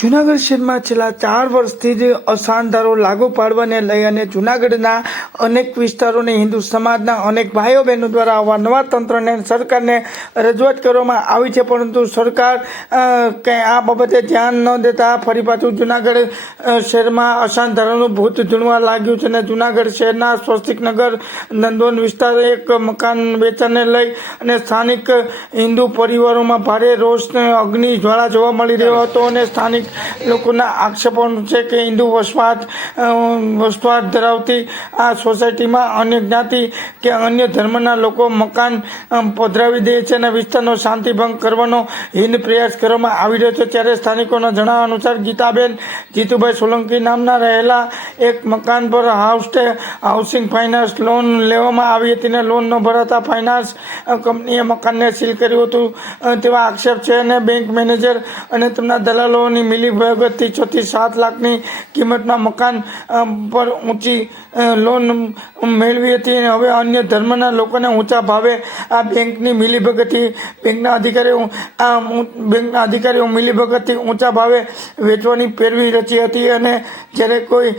જૂનાગઢ શહેરમાં છેલ્લા 4 વર્ષથી જ અસાનધારો લાગુ પાડવાને લઈ અને જૂનાગઢના અનેક વિસ્તારોને હિન્દુ સમાજના અનેક ભાઈઓ બહેનો દ્વારા અવારનવાર તંત્રને સરકારને રજૂઆત કરવામાં આવી છે, પરંતુ સરકાર કંઈ આ બાબતે ધ્યાન ન દેતા ફરી પાછું જૂનાગઢ શહેરમાં અસાનધારાનું ભૂત ધૂણવા લાગ્યું છે. અને જૂનાગઢ શહેરના સ્વસ્તિકનગર નંદવન વિસ્તાર એક મકાન વેચાણને લઈ અને સ્થાનિક હિન્દુ પરિવારોમાં ભારે રોષ અગ્નિ જ્વાળા જોવા મળી રહ્યો હતો. અને સ્થાનિક લોકોના આક્ષેપો છે કે હિન્દુ વસવાટ ધરાવતી આ સોસાયટીમાં અન્ય જ્ઞાતિ કે અન્ય ધર્મના લોકો મકાન પધરાવી દે છે અને વિસ્તારનો શાંતિભંગ કરવાનો હિન્દ પ્રયાસ કરવામાં આવી રહ્યો છે. ત્યારે સ્થાનિકોના જણાવ્યા અનુસાર ગીતાબેન જીતુભાઈ સોલંકી નામના રહેલા એક મકાન પર હાઉસિંગ ફાઇનાન્સ લોન લેવામાં આવી હતી અને લોન ન ભરાતા ફાઇનાન્સ કંપનીએ મકાનને સીલ કર્યું હતું તેવા આક્ષેપ છે. અને બેંક મેનેજર અને તેમના દલાલોની મિલીભગતથી 6 થી 7 લાખની કિંમતમાં મકાન પર ઊંચી લોન મેળવી હતી અને હવે અન્ય ધર્મના લોકોને ઊંચા ભાવે આ બેંકની મિલીભગતથી બેંકના અધિકારીઓ મિલીભગતથી ઊંચા ભાવે વેચવાની પેરવી રચી હતી. અને જ્યારે કોઈ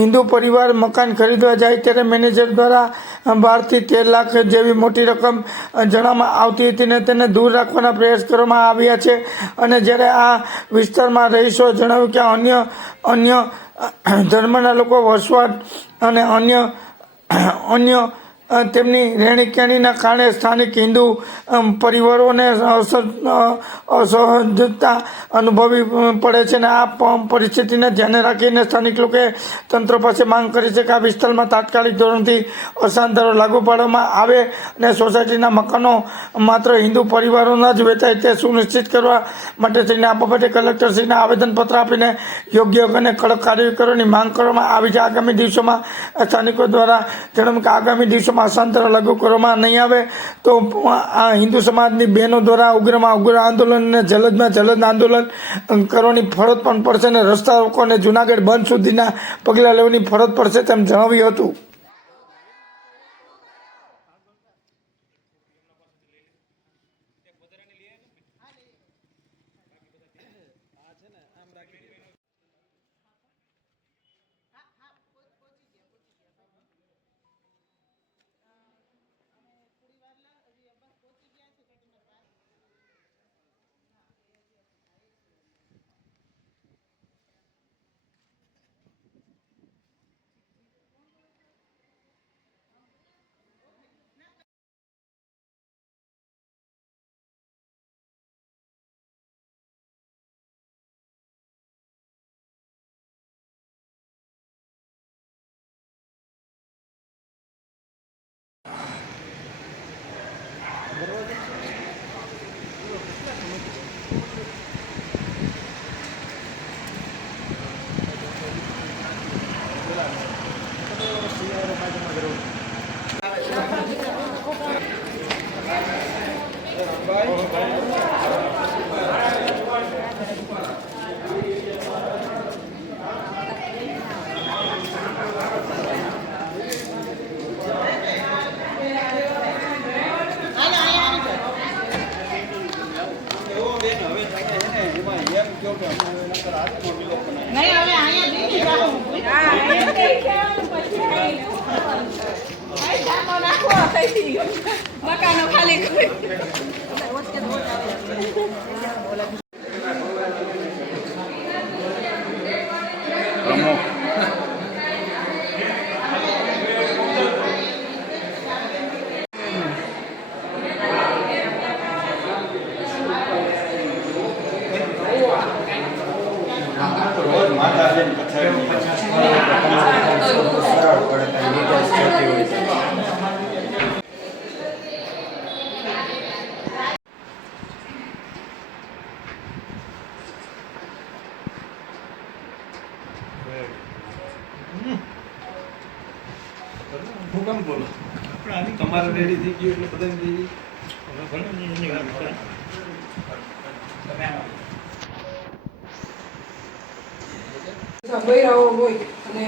હિન્દુ પરિવાર મકાન ખરીદવા જાય ત્યારે મેનેજર દ્વારા 12 થી 13 લાખ જેવી મોટી રકમ જણાવવામાં આવતી હતી અને તેને દૂર રાખવાના પ્રયાસ કરવામાં આવ્યા છે. અને જ્યારે આ વિસ્તારમાં રહીશો જણાવ્યું કે અન્ય ધર્મના લોકો વસવાટ અને અન્ય તેમની રહેણીકહેણીના કારણે સ્થાનિક હિન્દુ પરિવારોને અસહજતા અનુભવવી પડે છે. અને આ પરિસ્થિતિને ધ્યાને રાખીને સ્થાનિક લોકોએ તંત્ર પાસે માંગ કરી છે કે આ વિસ્તારમાં તાત્કાલિક ધોરણથી અસાનધારો લાગુ પાડવામાં આવે અને સોસાયટીના મકાનો માત્ર હિન્દુ પરિવારોના જ વેચાય તે સુનિશ્ચિત કરવા માટે થઈને આ બાબતે કલેક્ટરશ્રીને આવેદનપત્ર આપીને યોગ્ય અને કડક કાર્યવાહી કરવાની માંગ કરવામાં આવી છે. આગામી દિવસોમાં સ્થાનિકો દ્વારા જણાવ્યું કે આગામી દિવસોમાં અસાનધારો લાગુ કરવામાં નહીં આવે તો આ હિન્દુ સમાજની બહેનો દ્વારા ઉગ્રમાં ઉગ્ર આંદોલન અને જલદમાં જલદ આંદોલન કરવાની ફરજ પણ પડશે અને રસ્તા રોકો અને જૂનાગઢ બંધ સુધીના પગલાં લેવાની ફરજ પડશે તેમ જણાવ્યું હતું. મકાનો ખાલી હું કેમ બોલો તમારે રેડી થઈ ગયું એટલે બધાને થઈ ગયું. બૈરાઓ હોય અને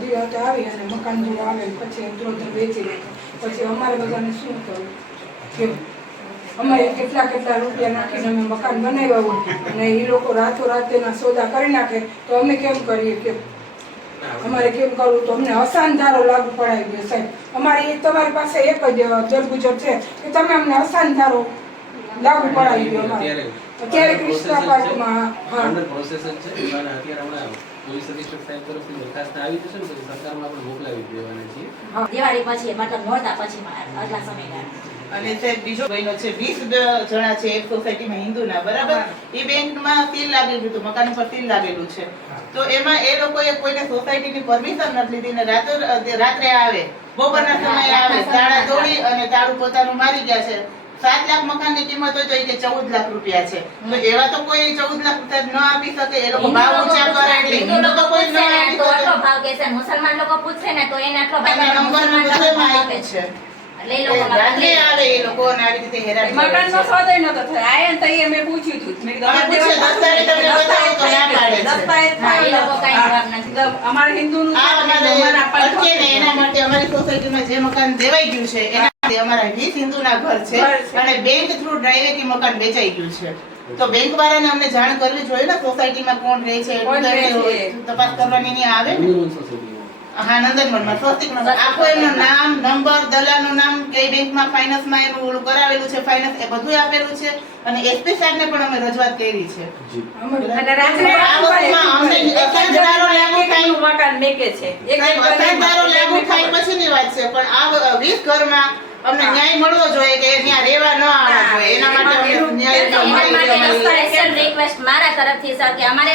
દિવાળી આવી અને મકાન જેવું આવે પછી અંદરો વેચી લે પછી અમારે બધાને શું કરવું કેવું અમે કેટલા રૂપિયા નાખીને અમે મકાન બનાવ્યા હોય અને એ લોકો રાતોરાત તેના સોદા કરી નાખે તો અમે કેમ કરીએ કે અમારે કેમ કરવું? તો અમને અસાનધારો લાગુ પડાવી દે સાહેબ. તમારી પાસે એક જ જરગુજર છે કે તમે અમને અસાનધારો લાગુ પડાવી દો. અત્યારે કૃષ્ણા પાર્કમાં અંડર પ્રોસેસ છે અને અત્યારે હમણાં પોલીસ અધિક્ષક સાહેબ તરફથી દરખાસ્ત આવી જશે ને તો સરકારમાં આપણે મોકલાવી દેવાના છીએ. દિવાળી પછી મતલબ નહોતા પછી આટલા સમયગાળા. અને સાહેબ બીજો બહેનો છે 20 જણા છે એક સોસાયટીમાં હિન્દુના, બરાબર? એ બેંકમાં સીલ લાગેલું હતું, મકાન પર સીલ લાગેલું છે. તો એમાં એ લોકોએ કોઈને સોસાયટીની પરમિશન નથી લીધી ને રાત્રે આવે, બપોરના સમયે આવે, તાળા તોડી અને તાળું પોતાનું મારી ગયા છે. 7 લાખ મકાનની કિંમત હોય તો એ કે 14 લાખ રૂપિયા છે. તો એવા તો કોઈ 14 લાખ રૂપિયા ન આપી શકે. એ લોકો ભાવ ઊંચા કરે એટલે હિન્દુ તો કોઈ ન આપી તો આટલો શકે. ભાવ કહેશે, મુસલમાન લોકો પૂછશે ને તો એને આટલો ભાવ એના નંબર મુસલમાન આપે આપે છે. એટલે એ લોકો રાત્રે આવે એ લોકો અને આવી રીતે હેરાન કરે મકાનનો છે. સોદો નતો થયો. આયા ને તઈએ મેં પૂછ્યું હતું. મેં કીધું અમે પૂછ્યું, દસ્તાવેજ તમને બતાવો તો ના પાડે છે. દસ્તાવેજ હા, એ લોકો કાંઈ જવાબ નથી. થાય. અમારે હિન્દુનું છે, આ અમારે અમારે આપવાનું અટકે ને એના માટે અમારી સોસાયટીમાં જે મકાન દેવાઈ ગયું છે એના માટે અમારા 20 હિન્દુના ઘર છે અને બેંક થ્રુ ડ્રાઈવેથી મકાન વેચાઈ ગયું છે. તો બેંક વાળાને અમને જાણ કરવી જોઈએ ને સોસાયટીમાં કોણ રહે છે, કોણ રહે છે. તપાસ કરવાની નહીં આવે ને. નંદનવન સોસાયટીમાં હા, નંદનવનમાં સ્વસ્તિકમાં આખું એમનું નામ, નંબર, દલાલનું નામ, કઈ બેંકમાં ફાઇનાન્સમાં એનું ઓલું કરાવેલું છે, ફાઇનાન્સ એ બધું આપેલું છે અને એસપી સાહેબને પણ અમે રજૂઆત કરી છે. અને રાત્રે આ વસ્તુમાં અમને અસાધારો લાગુ થાય. મકાન મેકે છે. સાહેબ, અસાધારો લાગુ થાય પછીની વાત છે, પણ આ 20 ઘરમાં અમને ન્યાય મળવો જોઈએ કે ત્યાં રહેવા ન આવવા જોઈએ. એના માટે અમને ન્યાય એના માટે મળવો જોઈએ. સ્પેશિયલ રિક્વેસ્ટ મારા તરફથી સર કે અમારે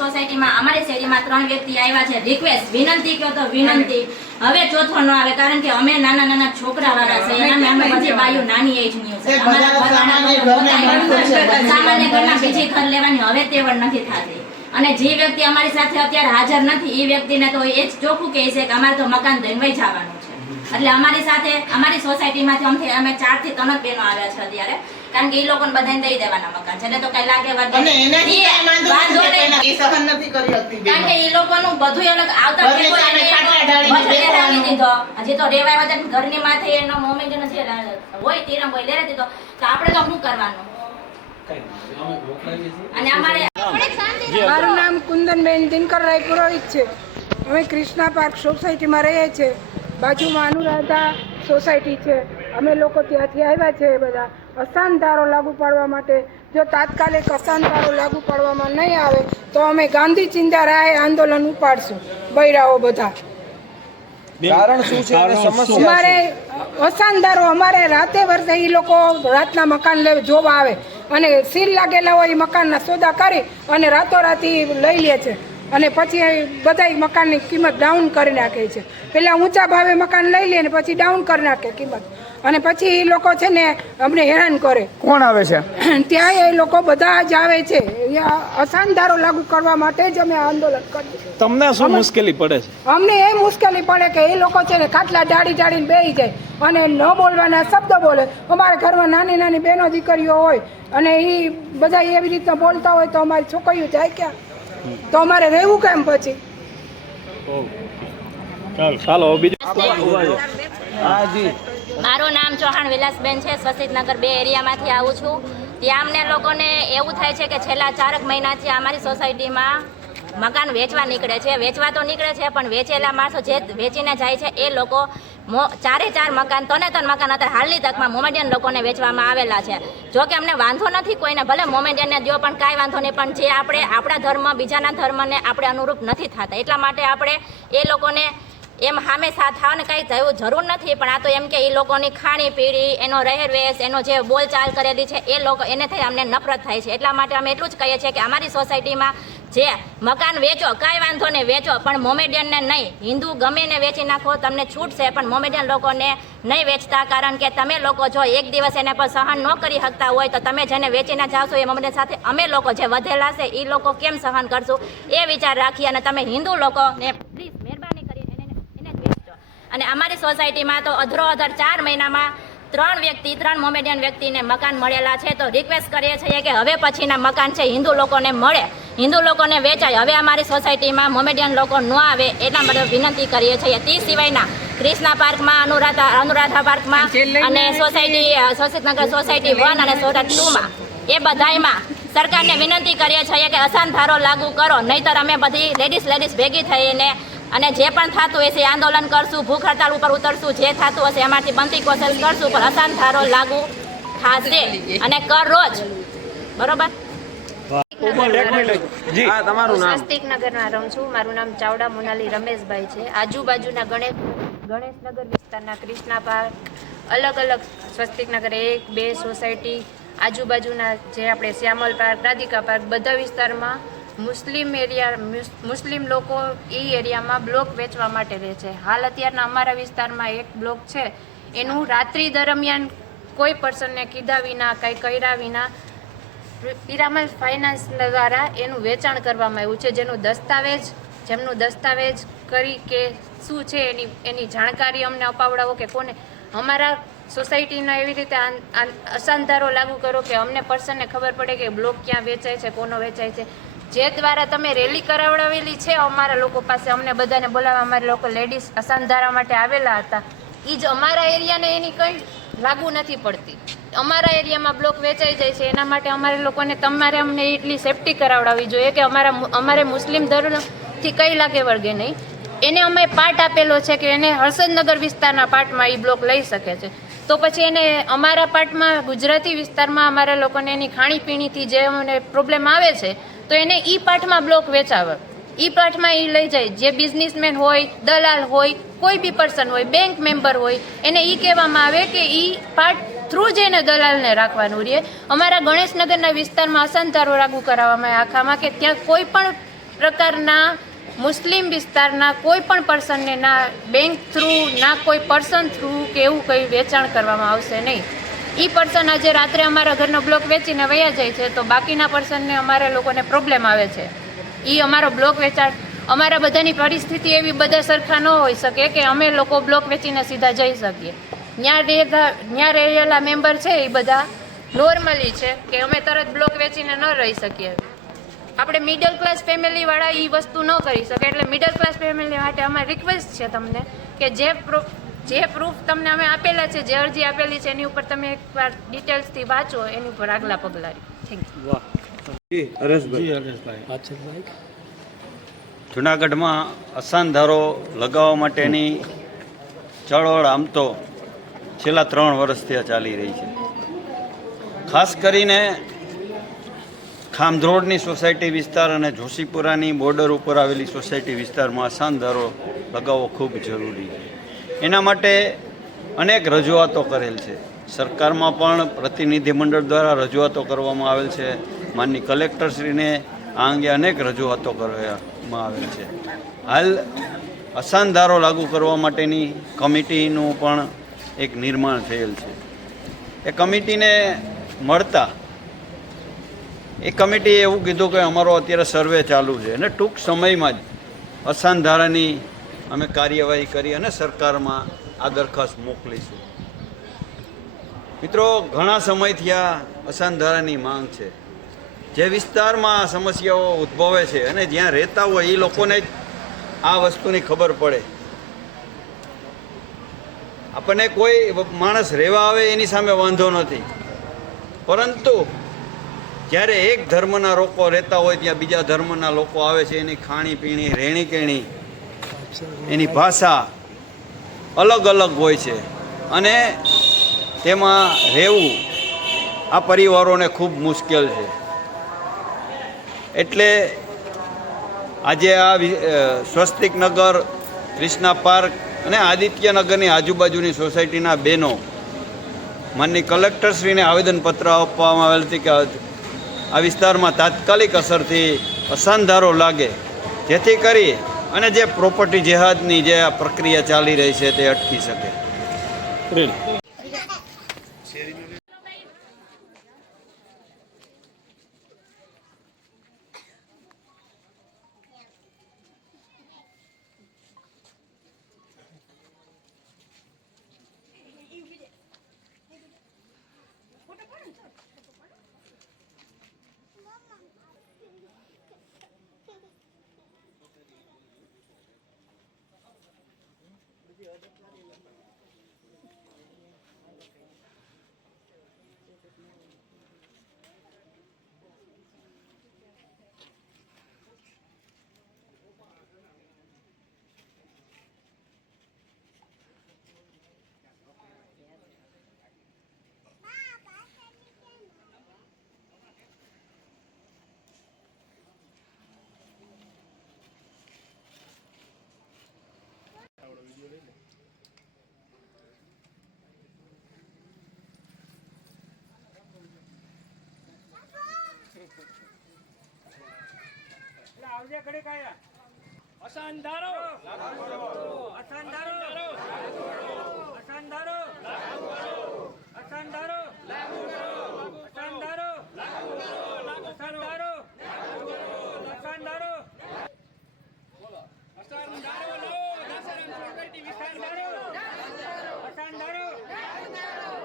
સોસાયટીમાં અમારી શેરીમાં 3 વ્યક્તિ આવ્યા છે. રિક્વેસ્ટ વિનંતી કહો તો વિનંતી, હવે ચોથો ન આવે કારણ કે અમે નાના છોકરા વાળા છે. એના અમે બધી બાયું નાની એજ ની છે. અમારા સામાન્ય ઘરના માણસો છે. સામાન્ય ઘરના બીજી ઘર લેવાની હવે તેવડ નથી થતી. અને જે વ્યક્તિ અમારી સાથે અત્યારે હાજર નથી એ વ્યક્તિને તો એ જ ચોખ્ખું કહે છે કે અમારે તો મકાન દંડવાઈ જવાનું છે. એટલે અમારી સાથે અમારી સોસાયટીમાંથી અમે 4 થી 3 બહેનો આવ્યા છે અત્યારે, કારણ કે એ લોકોને બધાને દઈ દેવાના મકાન છે. એટલે તો કઈ લાગે અને એનાથી કાંઈ વાંધો નથી. એ સહન નથી કરી શકતી કારણ કે બેનો. એ લોકોનું બધું અલગ આવતા ઘરની ભેગો સામે એને ખાટલા ઢાળીને બધું લેરાવી બેસવાનું. દીધો. હજી તો રેવાય વગર ઘરની માથે એનો મોમેન્ટ જે હોય તિરંગ હોય લેરા દીધો. તો આપણે તો શું કરવાનું? કઈ નહીં. અમે મોકલાવીએ છીએ. અને અમારે મારું નામ કુંદનબેન દિનકરરાય પુરોહિત છે. અમે કૃષ્ણા પાર્ક સોસાયટીમાં રહીએ છીએ. બાજુમાં અનુરાધા સોસાયટી છે. અમે લોકો ત્યાંથી આવ્યા છે. બધા અસાનધારો લાગુ પાડવા માટે, જો તાત્કાલિક અસાનધારો લાગુ પાડવામાં નહીં આવે તો અમે ગાંધી ચિંતા રાહે આંદોલન ઉપાડશું. બૈરાઓ બધા કારણ શું છે અને સમસ્યા અમારે અસાનદારો અમારે રાતે વર્ષે એ લોકો રાતના મકાન જોવા આવે અને સીલ લાગેલા હોય એ મકાનના સોદા કરી અને રાતોરાત ઈ લઈ લે છે અને પછી બધા મકાનની કિંમત ડાઉન કરી નાખે છે. પેલા ઊંચા ભાવે મકાન લઈ લે ને પછી ડાઉન કરી નાખે કિંમત અને પછી એ લોકો છે ને અમને હેરાન કરે. કોણ આવે છે? ત્યાં એ લોકો બધા જ આવે છે. અસાનધારો લાગુ કરવા માટે જ અમે આંદોલન કરીએ છીએ. તમને શું મુશ્કેલી પડે છે? અમને એ મુશ્કેલી પડે કે એ લોકો છે ને ખાટલા ડાળીને બેસી જાય અને ન બોલવાના શબ્દ બોલે. અમારા ઘરમાં નાની બહેનો દીકરીઓ હોય અને એ બધા એવી રીતના બોલતા હોય તો અમારી છોકરીઓ જાય ક્યાં? તો અમારે રહેવું કેમ પછી? ચાલો બીજું. હા જી. મારું નામ ચૌહાણ વિલાસબેન છે. સ્વસ્તિકનગર 2 એરિયામાંથી આવું છું. ત્યાં અમને લોકોને એવું થાય છે કે છેલ્લા 4 મહિનાથી અમારી સોસાયટીમાં મકાન વેચવા નીકળે છે. વેચવા તો નીકળે છે પણ વેચેલા માણસો જે વેચીને જાય છે એ લોકો 4 મકાન 3 મકાન અત્યારે હાલની તકમાં મોમેડિયન લોકોને વેચવામાં આવેલા છે. જો કે અમને વાંધો નથી કોઈને, ભલે મોમેડિયનને દો પણ કાંઈ વાંધો નહીં, પણ જે આપણે આપણા ધર્મ બીજાના ધર્મને આપણે અનુરૂપ નથી થતા એટલા માટે આપણે એ લોકોને એમ સામે સાથ થવાને કંઈ થયું જરૂર નથી. પણ આ તો એમ કે એ લોકોની ખાણી પીણી, એનો રહેરવેશ, એનો જે બોલચાલ કરેલી છે એ લોકો એને થઈ અમને નફરત થાય છે. એટલા માટે અમે એટલું જ કહીએ છીએ કે અમારી સોસાયટીમાં જે મકાન વેચો કાંઈ વાંધો નહીં વેચો, પણ મોમેડિયનને નહીં. હિન્દુ ગમે ને વેચી નાખો, તમને છૂટ છે, પણ મોમેડિયન લોકોને નહીં વેચતા. કારણ કે તમે લોકો જો એક દિવસ એને પર સહન ન કરી શકતા હોય તો તમે જેને વેચીને જાશો એ મોમેડિયન સાથે અમે લોકો જે વધેલા છે એ લોકો કેમ સહન કરશું એ વિચાર રાખી અને તમે હિન્દુ લોકોને પ્લીઝ મહેરબાની કરી એને જ વેચજો. અને અમારી સોસાયટીમાં તો અધરોઅધર 4 મહિનામાં 3 મોમેડિયન વ્યક્તિને મકાન મળેલા છે. તો રિક્વેસ્ટ કરીએ છીએ કે હવે પછીના મકાન છે હિન્દુ લોકોને મળે, હિન્દુ લોકોને વેચાય. હવે અમારી સોસાયટીમાં મોમેડિયન લોકો ન આવે એટલા માટે વિનંતી કરીએ છીએ. તે સિવાયના ક્રિષ્ના પાર્કમાં, અનુરાધા પાર્કમાં અને સ્વસ્તિકનગર સોસાયટી 1 અને સોસાયટી 2 માં એ બધાયમાં સરકારને વિનંતી કરીએ છીએ કે અસાન ધારો લાગુ કરો, નહીંતર અમે બધી લેડીઝ ભેગી થઈને અને જે પણ થતું હશે આંદોલન કરશું, ભૂખ હડતાલ ઉપર ઉતરશું, જે થતું હશે એમાંથી બનતી કોશિશ કરશું, પણ અસાન ધારો લાગુ થશે અને કરો જ. બરોબર. તમારું નામ? સ્વસ્તિકનગરમાં રહું છું. મારું નામ ચાવડા મોનાલી રમેશભાઈ છે. આજુબાજુના ગણેશનગર વિસ્તારના ક્રિષ્ના પાર્ક, અલગ અલગ સ્વસ્તિકનગર 1, 2 સોસાયટી, આજુબાજુના જે આપણે શ્યામલ પાર્ક, રાધિકા પાર્ક, બધા વિસ્તારમાં મુસ્લિમ લોકો એ એરિયામાં બ્લોક વેચવા માટે રહે છે. હાલ અત્યારના અમારા વિસ્તારમાં એક બ્લોક છે, એનું રાત્રિ દરમિયાન કોઈ પર્સનને કીધા વિના, કંઈ કર્યા વિના પિરામલ ફાઇનાન્સ દ્વારા એનું વેચાણ કરવામાં આવ્યું છે, જેમનું દસ્તાવેજ કરી કે શું છે એની જાણકારી અમને અપાવડાવો કે કોને. અમારા સોસાયટીના એવી રીતે અસાનધારો લાગુ કરો કે અમને પર્સનને ખબર પડે કે બ્લોક ક્યાં વેચાય છે, કોનો વેચાય છે. જે દ્વારા તમે રેલી કરાવડાવેલી છે અમારા લોકો પાસે, અમને બધાને બોલાવવા અમારા લોકો લેડીઝ અસાનધારા માટે આવેલા હતા, એ જ અમારા એરિયાને એની કંઈ લાગુ નથી પડતી. અમારા એરિયામાં બ્લોક વેચાઈ જાય છે, એના માટે અમારે લોકોને અમને એટલી સેફટી કરાવડાવવી જોઈએ કે અમારે મુસ્લિમ ધર્મથી કંઈ લાગે વળગે નહીં. એને અમે પાર્ટ આપેલો છે કે એને હર્ષદનગર વિસ્તારના પાર્ટમાં એ બ્લોક લઈ શકે છે, તો પછી એને અમારા પાર્ટમાં ગુજરાતી વિસ્તારમાં અમારા લોકોને એની ખાણીપીણીથી જે અમને પ્રોબ્લેમ આવે છે તો એને ઈ પાર્ટમાં બ્લોક વેચાવે, ઈ પાર્ટમાં એ લઈ જાય. જે બિઝનેસમેન હોય, દલાલ હોય, કોઈ બી પર્સન હોય, બેંક મેમ્બર હોય, એને એ કહેવામાં આવે કે ઈ પાર્ટ થ્રુ જ એને દલાલને રાખવાનું રહે. અમારા ગણેશનગરના વિસ્તારમાં અસાનધારો લાગુ કરાવવામાં આખામાં કે ત્યાં કોઈ પણ પ્રકારના મુસ્લિમ વિસ્તારના કોઈ પણ પર્સનને ના બેંક થ્રુ, ના કોઈ પર્સન થ્રુ કે એવું કંઈ વેચાણ કરવામાં આવશે નહીં. એ પર્સન આજે રાત્રે અમારા ઘરનો બ્લોક વેચીને વયા જાય છે તો બાકીના પર્સનને અમારા લોકોને પ્રોબ્લેમ આવે છે. એ અમારો બ્લોક વેચાણ, અમારા બધાની પરિસ્થિતિ એવી બધા સરખા ન હોઈ શકે કે અમે લોકો બ્લોક વેચીને સીધા જઈ શકીએ. ત્યાં રહેલા મેમ્બર છે એ બધા નોર્મલી છે કે અમે તરત બ્લોક વેચીને ન રહી શકીએ. આપણે મિડલ ક્લાસ ફેમિલીવાળા એ વસ્તુ ન કરી શકે, એટલે મિડલ ક્લાસ ફેમિલી માટે અમારી રિક્વેસ્ટ છે તમને કે જે પ્રૂફ તમને અમે આપેલા છે, જે અરજી આપેલી છે એની ઉપર તમે એકવાર ડિટેલ્સથી વાંચો, એની ઉપર આગલા પગલાં. Thank you. જુનાગઢમાં અસાનધારો લગાવવા માટેની ચળવળ આમ તો છેલ્લા 3 વર્ષથી આ ચાલી રહી છે. ખાસ કરીને ખામધ્રોડની સોસાયટી વિસ્તાર અને જોશીપુરાની બોર્ડર ઉપર આવેલી સોસાયટી વિસ્તારમાં અસાનધારો લગાવવો ખૂબ જરૂરી છે. એના માટે અનેક રજૂઆતો કરેલ છે. સરકારમાં પણ પ્રતિનિધિમંડળ દ્વારા રજૂઆતો કરવામાં આવેલ છે. માનની કલેક્ટરશ્રીને આ અંગે અનેક રજૂઆતો કરવામાં આવેલ છે. હાલ અસાનધારો લાગુ કરવા માટેની કમિટીનું પણ એક નિર્માણ થયેલ છે. એ કમિટીને મળતા એ કમિટીએ એવું કીધું કે અમારો અત્યારે સર્વે ચાલુ છે અને ટૂંક સમયમાં જ અસાનધારાની અમે કાર્યવાહી કરી અને સરકારમાં આ દરખાસ્ત મોકલીશું. મિત્રો, ઘણા સમયથી આ અસાનધારાની માંગ છે. જે વિસ્તારમાં સમસ્યાઓ ઉદ્ભવે છે અને જ્યાં રહેતા હોય એ લોકોને જ આ વસ્તુની ખબર પડે. આપણને કોઈ માણસ રહેવા આવે એની સામે વાંધો નથી, પરંતુ જ્યારે એક ધર્મના લોકો રહેતા હોય ત્યાં બીજા ધર્મના લોકો આવે છે, એની ખાણીપીણી, રહેણીકરણી, એની ભાષા અલગ અલગ હોય છે અને તેમાં રહેવું આ પરિવારોને ખૂબ મુશ્કેલ છે. એટલે આજે આ સ્વસ્તિકનગર, ક્રિષ્ના પાર્ક અને આદિત્યનગરની આજુબાજુની સોસાયટીના બહેનો માનની કલેક્ટરશ્રીને આવેદનપત્ર આપવામાં આવેલ હતી કે આ વિસ્તારમાં તાત્કાલિક અસરથી અસાનધારો લાગે, જેથી કરી અને જે પ્રોપર્ટી જેહાદની જે આ પ્રક્રિયા ચાલી રહી છે તે અટકી શકે. અસાનધારો અસાનધારો અસાનધારો અસાનધારો અસાનધારો અસાનધારો અસાનધારો અસાનધારો લો દાસરામ સોસાયટી વિસ્તારધારો અસાનધારો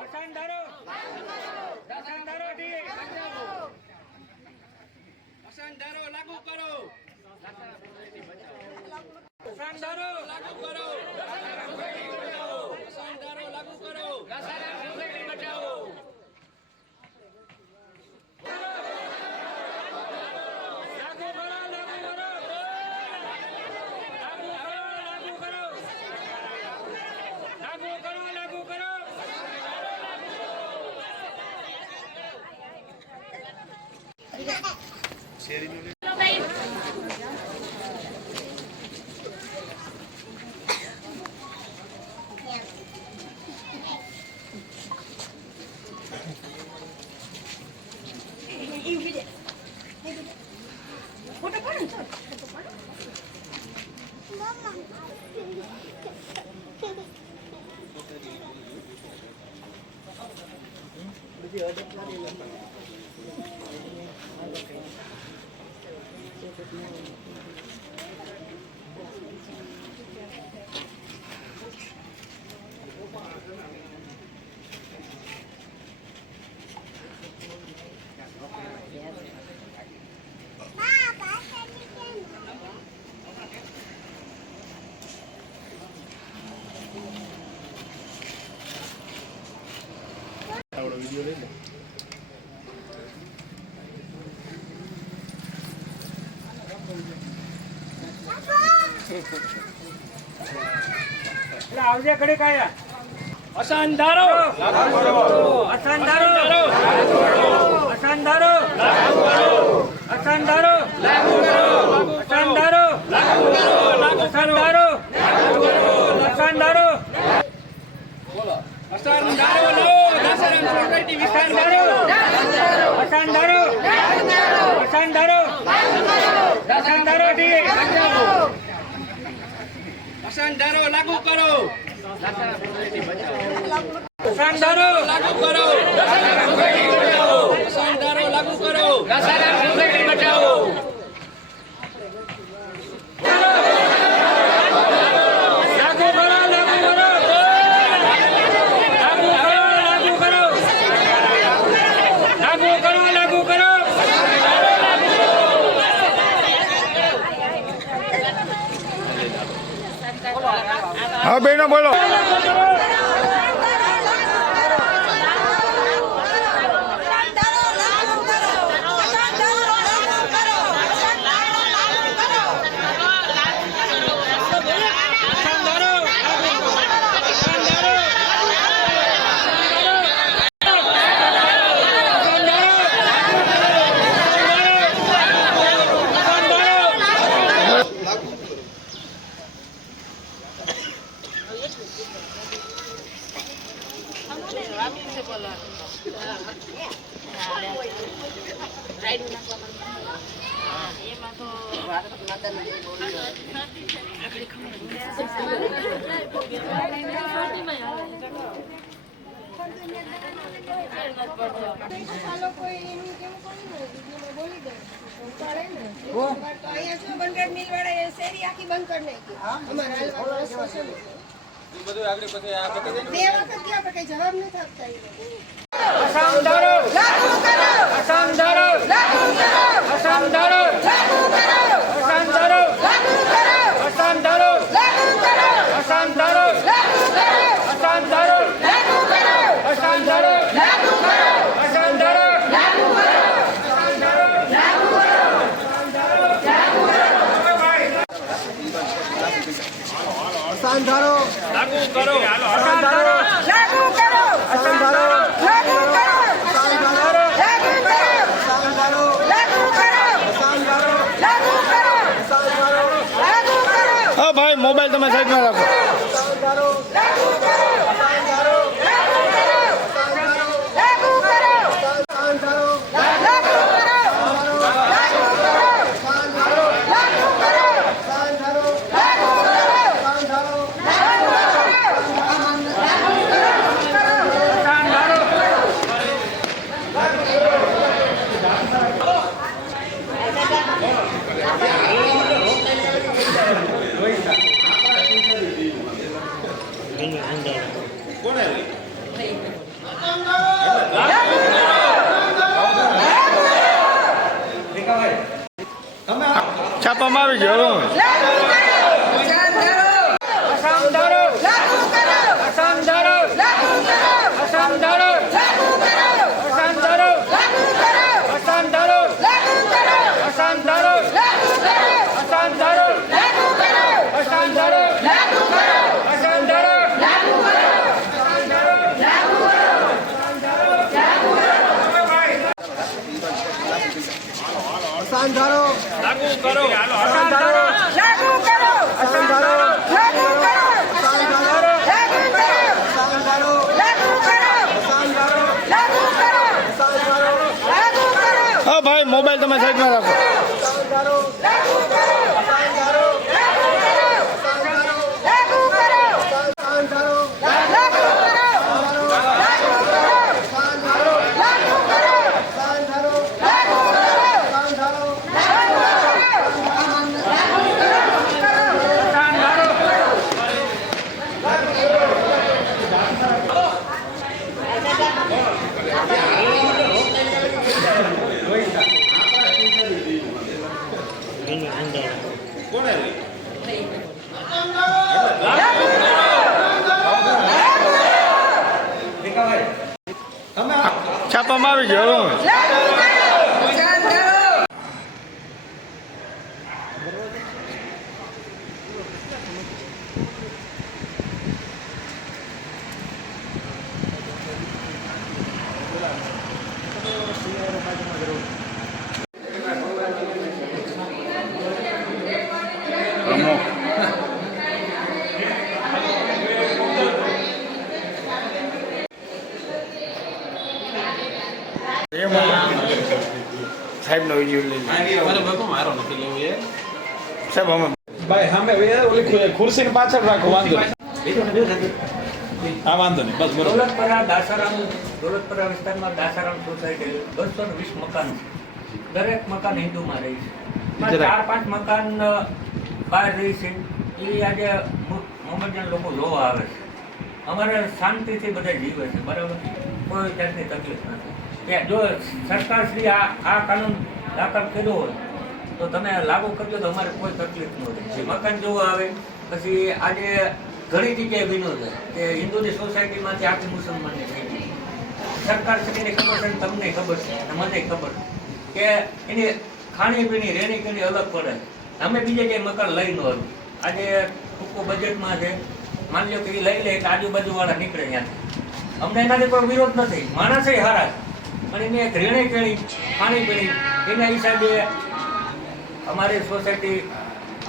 અસાનધારો અસાનધારો દી અસાનધારો લાગુ કરો અસાનધારો લાગુ કરો અસાનધારો લાગુ કરો દાસરામ સોસાયટી બચાવો લાગુ કરો લાગુ કરો લાગુ કરો લાગુ કરો લાગુ કરો આવજે ઘડી કાયા અસાનધારો અસાનધારો અસાનધારો અસાનધારો અસાનધારો અસાનધારો અસાનધારો અસાનધારો લો દાસરામ સોસાયટી વિસ્તારધારો અસાનધારો અસાનધારો અસાનધારો દી અસાનધારો લાગુ કરો અસાનધારો લાગુ કરો અસાનધારો લાગુ કરો દાસરામ સોસાયટી બચાવો લાગુ કરો લાગુ કરો લાગુ કરો લાગુ કરો લાગુ કરો હા બેનો બોલો. લાગુ કરો લાગુ કરો લાગુ કરો લાગુ કરો હા ભાઈ મોબાઈલ તમે સાઈડમાં રાખો. છાપામાં આવી ગયો. અસામદારો અસામદારો અસામદારો અસામદારો અસામદારો અસામદારો અસામદારો અસામદારો અસામદારો લાગુ કરો અસામદારો લાગુ કરો અસામદારો લાગુ કરો અસામદારો લાગુ કરો અસામદારો લાગુ કરો અસામદારો લાગુ કરો અસામદારો લાગુ કરો હા ભાઈ મોબાઈલ તમે સાઈડમાં રાખો. અસામદારો લાગુ કરો અસામદારો લાગુ કરો અસામદારો લાગુ કરો છાપામાં આવી ગયો. સાહેબનો વિડીયો લઈ મારો નથી લેવું એ સાહેબ અમે ભાઈ સામે ઓલી ખુરશી પાછળ રાખો, વાંધો નહીં. હા વાંધો નહીં, બસ બરોબર. દોલતપરા વિસ્તારમાં દાસારામ સોસાયટી 220 મકાન છે. દરેક મકાન હિન્દુમાં રહી છે. એમાં 4-5 મકાન બહાર રહી છે. એ આજે મોમેડિયન લોકો જોવા આવે છે. અમારે શાંતિથી બધા જીવે છે, બરાબર, કોઈ જાતની તકલીફ નથી. કે જો સરકારશ્રી આ કાનૂન દાખલ કર્યો હોય તો તમે લાગુ કરજો તો અમારે કોઈ તકલીફ ન રહે. જે મકાન જોવા આવે પછી આજે ઘણી જગ્યાએ બન્યું છે કે હિન્દુની સોસાયટીમાંથી આખી મુસલમાનની થઈ ગઈ. સરકારશ્રીને ખબર છે, તમને ખબર છે અને મને ખબર કે એની ખાણીપીણી રહેણી કેણી અલગ પડે. અમે બીજે ક્યાંય મકાન લઈ ન આવ્યું. આજે ટૂંકો બજેટમાં છે, માની લો કે એ લઈ લે એટલે આજુબાજુવાળા નીકળે ત્યાંથી. અમને એનાથી કોઈ વિરોધ નથી, માણસે હારા અને એને એક રહેણી કેણી ખાણીપીણી એના હિસાબે અમારી સોસાયટી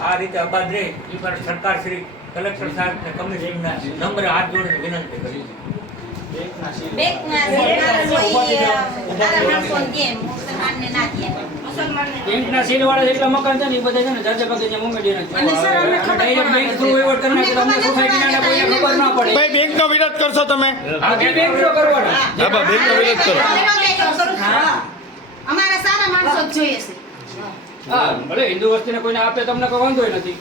આ રીતે આબાદ રહે એ પણ સરકારશ્રી કલેક્ટર સાહેબ અને કમિશનરના નમ્ર હાથ જોડીને વિનંતી કરી. બેંકના સીલ વાળા જેટલા મકાન છે ને એ બધા છે ને જાજા ભાગે જે મોમેડિયન જ છે. ડાયરેક્ટ બેંક થ્રુ વહીવટ કરીને એટલે અમને સોસાયટીના કોઈને ખબર ના પડે. ભાઈ બેંકનો વિરોધ કરશો તમે? આખી બેંક તો કરવાનો. હા બા બેંકનો વિરોધ કરો. અમારા સારા માણસો જ જોઈએ છે. હા ભલે હિન્દુ વસ્તીને કોઈને આપે તમને કોઈ વાંધો નથી.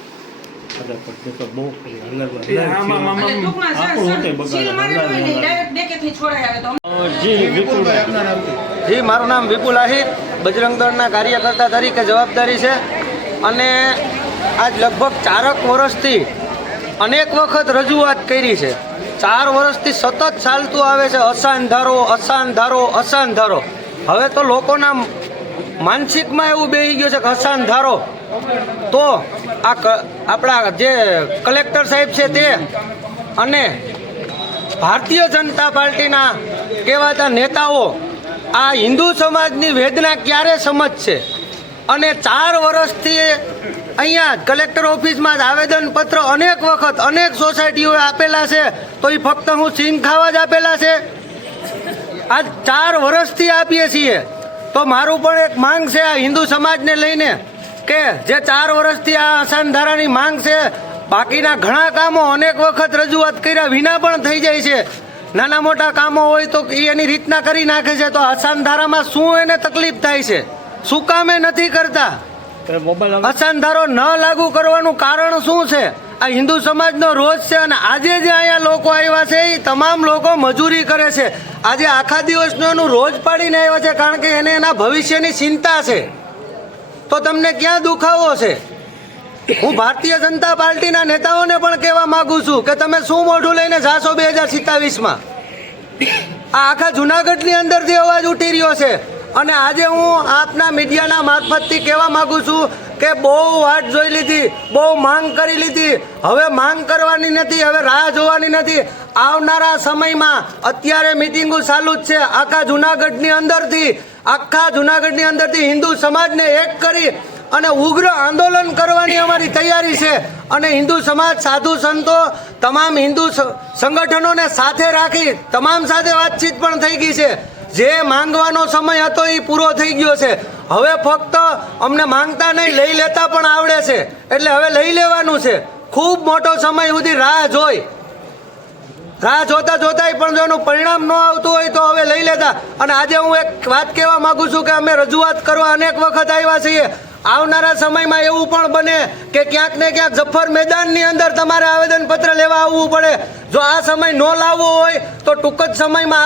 જી, મારું નામ વિપુલ આહિર, બજરંગ દળના કાર્યકર્તા તરીકે જવાબદારી છે. અને આજ લગભગ 4 વર્ષથી અનેક વખત રજૂઆત કરી છે. 4 વર્ષથી સતત ચાલતું આવે છે અસાન ધારો, અસાન ધારો, અસાન ધારો. હવે તો લોકોના માનસિકમાં એવું બેસી ગયું છે કે અસાન ધારો તો આપણા જે કલેક્ટર સાહેબ છે તે અને ભારતીય જનતા પાર્ટીના કહેવાતા નેતાઓ આ હિન્દુ સમાજની વેદના ક્યારે સમજશે? અને 4 વર્ષથી અહીંયા કલેક્ટર ઓફિસમાં જ આવેદનપત્ર અનેક વખત અનેક સોસાયટીઓએ આપેલા છે, તો એ ફક્ત હું સિંગ ખાવા જ આપેલા છે? આજ 4 વર્ષથી આપીએ છીએ. તો મારું પણ એક માંગ છે આ હિન્દુ સમાજને લઈને કે જે 4 વર્ષથી આ અસાનધારાની માંગ છે, બાકીના ઘણા કામો અનેક વખત રજૂઆત કર્યા વિના પણ થઈ જાય છે. નાના મોટા કામો હોય તો એ એની રીતના કરી નાખે છે. તો અસાનધારામાં શું એને તકલીફ થાય છે? શું કામે નથી કરતા? અસાનધારો ન લાગુ કરવાનું કારણ શું છે? આ હિન્દુ સમાજનો રોજ છે. અને આજે જે અહીંયા લોકો આવ્યા છે એ તમામ લોકો મજૂરી કરે છે. આજે આખા દિવસનો એનું રોજ પાડીને આવ્યા છે, કારણ કે એને એના ભવિષ્યની ચિંતા છે. તો તમને ક્યાં દુખાવો છે? હું ભારતીય જનતા પાર્ટીના નેતાઓને પણ કહેવા માંગુ છું કે તમે શું મોઢું લઈને જાશો 2027માં? આ આખા જુનાગઢની અંદરથી અવાજ ઉઠી રહ્યો છે. અને આજે હું આપના મીડિયાના મારફતથી કહેવા માંગુ છું કે બહુ વાટ જોઈ લીધી, બહુ માંગ કરી લીધી, હવે માંગ કરવાની નથી, હવે રાહ જોવાની નથી. આવનારા સમયમાં અત્યારે મિટિંગો ચાલુ જ છે. આખા જુનાગઢની અંદરથી હિન્દુ સમાજને એક કરી અને ઉગ્ર આંદોલન કરવાની અમારી તૈયારી છે. અને હિન્દુ સમાજ, સાધુ સંતો, તમામ હિન્દુ સંગઠનોને સાથે રાખી તમામ સાથે વાતચીત પણ થઈ ગઈ છે. જે માંગવાનો સમય હતો એ પૂરો થઈ ગયો છે. હવે ફક્ત અમને માંગતા નહીં, લઈ લેતા પણ આવડે છે. એટલે હવે લઈ લેવાનું છે. ખૂબ મોટો સમય સુધી રાહ જોતા પણ જો એનું પરિણામ ન આવતું હોય તો હવે લઈ લેતા. અને આજે હું એક વાત કહેવા માંગુ છું કે અમે રજૂઆત કરવા અનેક વખત આવ્યા છીએ. આવનારા સમયમાં એવું પણ બને કે ક્યાંક ને ક્યાંક જફર મેદાનની અંદર તમારે આવેદનપત્ર લેવા આવવું પડે. જો આ સમય ન લાવવો હોય તો ટૂંક જ સમયમાં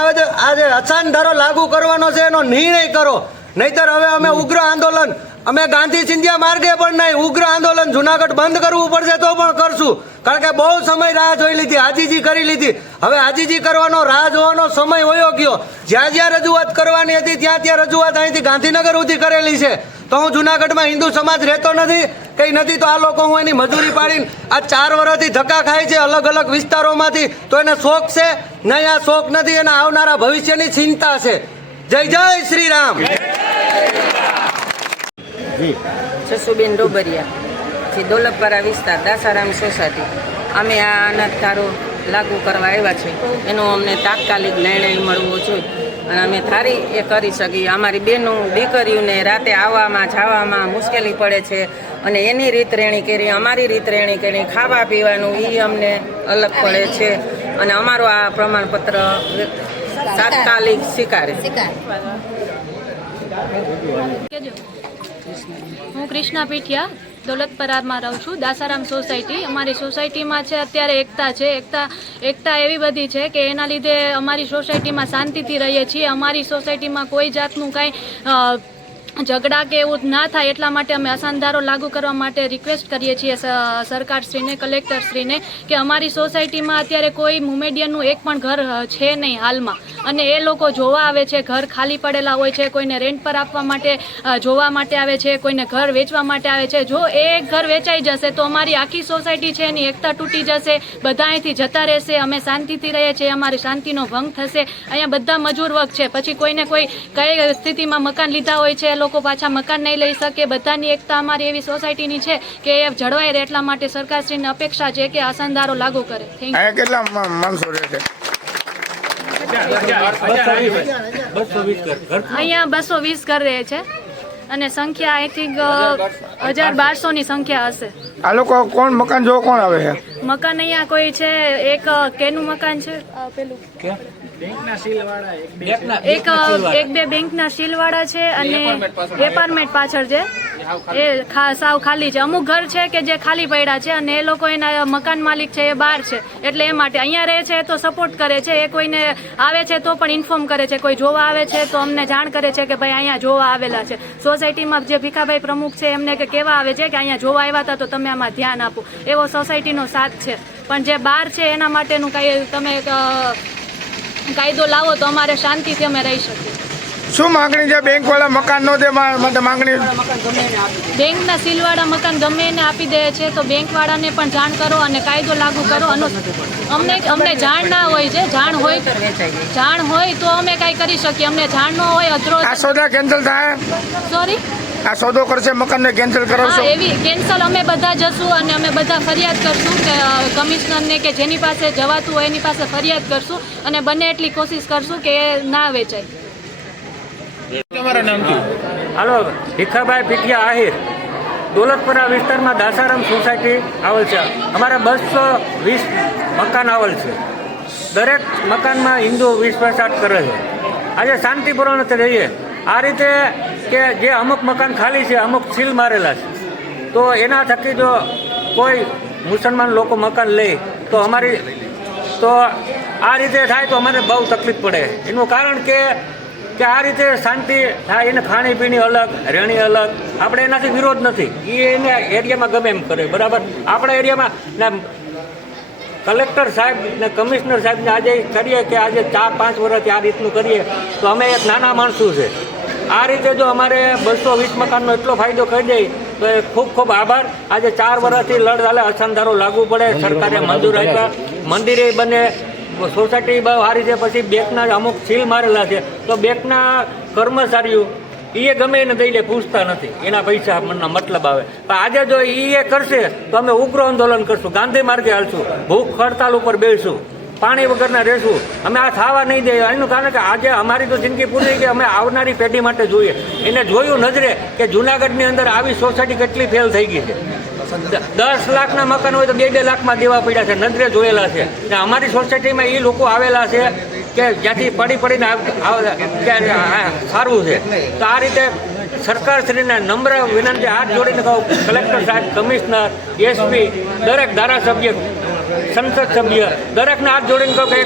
આજે અસાનધારો લાગુ કરવાનો છે એનો નિર્ણય કરો. નહીતર હવે અમે ઉગ્ર આંદોલન, અમે ગાંધી ચિંધ્યા માર્ગે પણ નહીં, ઉગ્ર આંદોલન જુનાગઢ બંધ કરવું પડશે તો પણ કરશું. કારણ કે બહુ સમય રાહ જોઈ લીધી, આજીજી કરી લીધી. હવે આજીજી કરવાનો, રાહ જોવાનો સમય વયો ગયો. જ્યાં જ્યાં રજૂઆત કરવાની હતી ત્યાં રજૂઆત અહીંથી ગાંધીનગર સુધી કરેલી છે. તો હું જુનાગઢમાં હિન્દુ સમાજ રહેતો નથી કંઈ નથી, તો આ લોકો હું એની મજૂરી પાડીને આ 4 વર્ષથી ધક્કા ખાય છે અલગ અલગ વિસ્તારોમાંથી. તો એને શોખ છે નહીં? આ શોખ નથી, એના આવનારા ભવિષ્યની ચિંતા છે. જય જય શ્રી રામ. સસુબેન ડોબરિયા, જે દોલતપરા વિસ્તાર, દાસારામ સોસાયટી. અમે આ અનાજધારો લાગુ કરવા આવ્યા છે, એનો અમને તાત્કાલિક નિર્ણય મળવો જોઈએ અને અમે ધારી એ કરી શકીએ. અમારી બહેનો દીકરીઓને રાતે આવવામાં જવામાં મુશ્કેલી પડે છે અને એની રીત રેણી કરી, અમારી રીત રેણી કરી, ખાવા પીવાનું એ અમને અલગ પડે છે. અને અમારો આ પ્રમાણપત્ર તાત્કાલિક સ્વીકારે. હું કૃષ્ણા પીઠિયા દોલતપરામાં રહું છું, દાસારામ સોસાયટી. અમારી સોસાયટીમાં છે અત્યારે એકતા છે. એકતા એવી બધી છે કે એના લીધે અમારી સોસાયટીમાં શાંતિથી રહીએ છીએ. અમારી સોસાયટીમાં કોઈ જાતનું કાંઈ ઝઘડા કે એવું ના થાય એટલા માટે અમે અસાનધારો લાગુ કરવા માટે રિક્વેસ્ટ કરીએ છીએ સરકારશ્રીને, કલેક્ટરશ્રીને કે અમારી સોસાયટીમાં અત્યારે કોઈ વુમેડિયનનું એક પણ ઘર છે નહીં હાલમાં. અને એ લોકો જોવા આવે છે, ઘર ખાલી પડેલા હોય છે, કોઈને રેન્ટ પર આપવા માટે જોવા માટે આવે છે, કોઈને ઘર વેચવા માટે આવે છે. જો એ ઘર વેચાઈ જશે તો અમારી આખી સોસાયટી છે એની એકતા તૂટી જશે, બધા અહીંથી જતા રહેશે, અમે શાંતિથી રહીએ છીએ, અમારી શાંતિનો ભંગ થશે. અહીંયા બધા મજૂર વર્ગ છે, પછી કોઈને કોઈ કઈ સ્થિતિમાં મકાન લીધા હોય છે, લોકો પાછા મકાન નહીં લઈ શકે. બધાની એકતા અમારી એવી સોસાયટીની છે કે એ જળવાઈ રહે. એટલા માટે સરકારશ્રીને અપેક્ષા છે કે અસાનધારો લાગુ કરે. Thank you. કેટલા માણસો રહે છે? અહીંયા 220 ઘર રહે છે અને સંખ્યા આઈ થિંક 1200 ની સંખ્યા હશે. આ લોકો કોણ મકાન જો કોણ આવે છે? મકાન અહીંયા કોઈ છે, એક કેનું મકાન છે, પેલું એક બે બેંકના સીલવાળા છે અને એપાર્ટમેન્ટ પાછળ છે એ સાવ ખાલી છે. અમુક ઘર છે કે જે ખાલી પડ્યા છે અને એ લોકો એના મકાન માલિક છે એ બહાર છે, એટલે એ માટે અહીંયા રહે છે તો સપોર્ટ કરે છે. એ કોઈને આવે છે તો પણ ઇન્ફોર્મ કરે છે, કોઈ જોવા આવે છે તો અમને જાણ કરે છે કે ભાઈ અહીંયા જોવા આવેલા છે. સોસાયટીમાં જે ભીખાભાઈ પ્રમુખ છે એમને કે કહેવા આવે છે કે અહીંયા જોવા આવ્યા હતા તો તમે આમાં ધ્યાન આપો. એવો સોસાયટીનો સાથ છે. પણ જે બહાર છે એના માટેનું કાંઈ તમે કાયદો લાવો તો અમારે શાંતિથી અમે રહી શકીએ. શું માંગણી છે બેંકવાળા મકાન નો દે માટે માંગણી? બેંકના સીલવાળા મકાન ગમે એને આપી દે છે તો બેંકવાળાને પણ જાણ કરો અને કાયદો લાગુ કરો. અમને જાણ ના હોય છે, જાણ હોય તો અમે કાંઈ કરી શકીએ. અમને જાણ ન હોય અધરો. આ સોદા કેન્સલ થાય? સોરી, આ સોદો કરશે મકાનને કેન્સલ કરાવશો? એવી કેન્સલ અમે બધા જશું અને અમે બધા ફરિયાદ કરશું કે કમિશનરને કે જેની પાસે જવાતું હોય એની પાસે ફરિયાદ કરશું અને બને એટલી કોશિશ કરશું કે એ ના વેચાય. તમારા નામથી? હાલો, ભીખાભાઈ પીઠિયા આહિર, દોલતપરા વિસ્તારમાં દાસારામ સોસાયટી આવેલ છે. અમારા 220 મકાન આવેલ છે. દરેક મકાનમાં હિન્દુ વિશ્વાસ કરે છે. આજે શાંતિપૂર્ણ રહીએ. આ રીતે કે જે અમુક મકાન ખાલી છે, અમુક સીલ મારેલા છે, તો એના થકી જો કોઈ મુસલમાન લોકો મકાન લે તો તો આ રીતે થાય તો અમારે બહુ તકલીફ પડે. એનું કારણ કે આ રીતે શાંતિ થાય. એને ખાણીપીણી અલગ, રહેણી અલગ. આપણે એનાથી વિરોધ નથી. એ એને એરિયામાં ગમે એમ કરે, બરાબર. આપણા એરિયામાં કલેક્ટર સાહેબ ને કમિશનર સાહેબને આજે કરીએ કે આજે 4-5 વર્ષથી આ રીતનું કરીએ તો અમે એક નાના માણસો છે. આ રીતે જો અમારે 220 મકાનનો એટલો ફાયદો કરી દે તો એ ખૂબ ખૂબ આભાર. આજે 4 વર્ષથી લડ ચાલે, અસંધારો લાગુ પડે, સરકારે મંજૂર આપ્યા, મંદિરે બને, સોસાયટી બહુ સારી છે. પછી બેંકના અમુક સીલ મારેલા છે તો બેંકના કર્મચારીઓ એ ગમે એને દઈ લે, પૂછતા નથી. એના પૈસા મતલબ આવે. પણ આજે જો એ કરશે તો અમે ઉગ્ર આંદોલન કરશું, ગાંધી માર્ગે હાલશું, ભૂખ હડતાલ ઉપર બેસશું, પાણી વગરના રહેશું. અમે આ થવા નહીં દઈએ. એનું કારણ કે આજે અમારી તો જિંદગી પૂરી થઈ ગઈ. અમે આવનારી પેઢી માટે જોઈએ. એને જોયું નજરે કે જુનાગઢની અંદર આવી સોસાયટી કેટલી ફેલ થઈ ગઈ છે. 10 લાખના મકાન હોય તો 2-2 લાખમાં દેવા પડ્યા છે, નજરે જોયેલા છે. ને અમારી સોસાયટીમાં એ લોકો આવેલા છે કે જ્યાંથી પડીને સારું છે. તો આ રીતે સરકારશ્રીને નમ્ર વિનંતી હાથ જોડીને કહું, કલેક્ટર સાહેબ, કમિશનર, એસપી, દરેક ધારાસભ્ય, સંસદ સભ્ય, દરેકને હાથ જોડીને કહું કે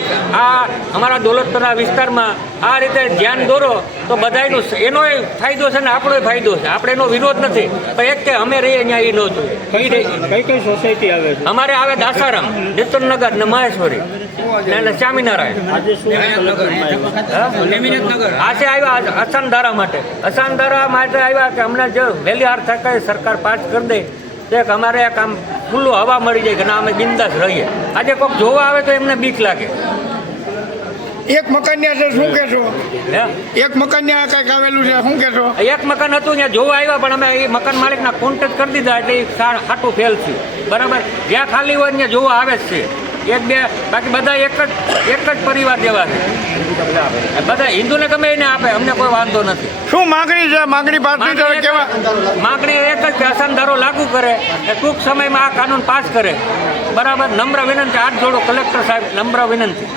આ અમારા દોલતપરા વિસ્તારમાં આ રીતે ધ્યાન દોરો તો બધાનો એનો ફાયદો છે ને આપણો ફાયદો છે. આપણે એનો વિરોધ નથી, પણ એક કે અમે રહીએ અહીંયા એ ન જોઈએ. કઈ સોસાયટી આવે છે? અમારે આવે દાસારામ, નિતનનગર ને મહેશ્વરી ને સ્વામિનારાયણ. આજે આવ્યા અસાનધારા માટે. અસાનધારા માટે આવ્યા કે અમને જો વહેલી હાર થાય સરકાર પાસ કરી દે તો એક અમારે એક આમ ખુલ્લું હવા મળી જાય કે ના અમે બિંદાસ રહીએ. આજે કોઈક જોવા આવે તો એમને બીક લાગે. એક મકાનની અંદર શું કહેશો? એક મકાનની આ કંઈક આવેલું છે, શું કહેશો? એક મકાન હતું ત્યાં જોવા આવ્યા પણ અમે એ મકાન માલિકના કોન્ટેક્ટ કરી દીધા એટલે એ ખાટું ફેલ થયું, બરાબર. જ્યાં ખાલી હોય ત્યાં જોવા આવે જ છે. 1-2 બાકી બધા એક જ પરિવાર જેવા છે. બધા હિન્દુને ગમે એને આપે, અમને કોઈ વાંધો નથી. શું માંગણી છે? માંગણી માંગણી એક જ કે અસંધારો લાગુ કરે, ટૂંક સમયમાં આ કાનૂન પાસ કરે, બરાબર. નમ્ર વિનંતી, હાથ જોડો કલેક્ટર સાહેબ, નમ્ર વિનંતી.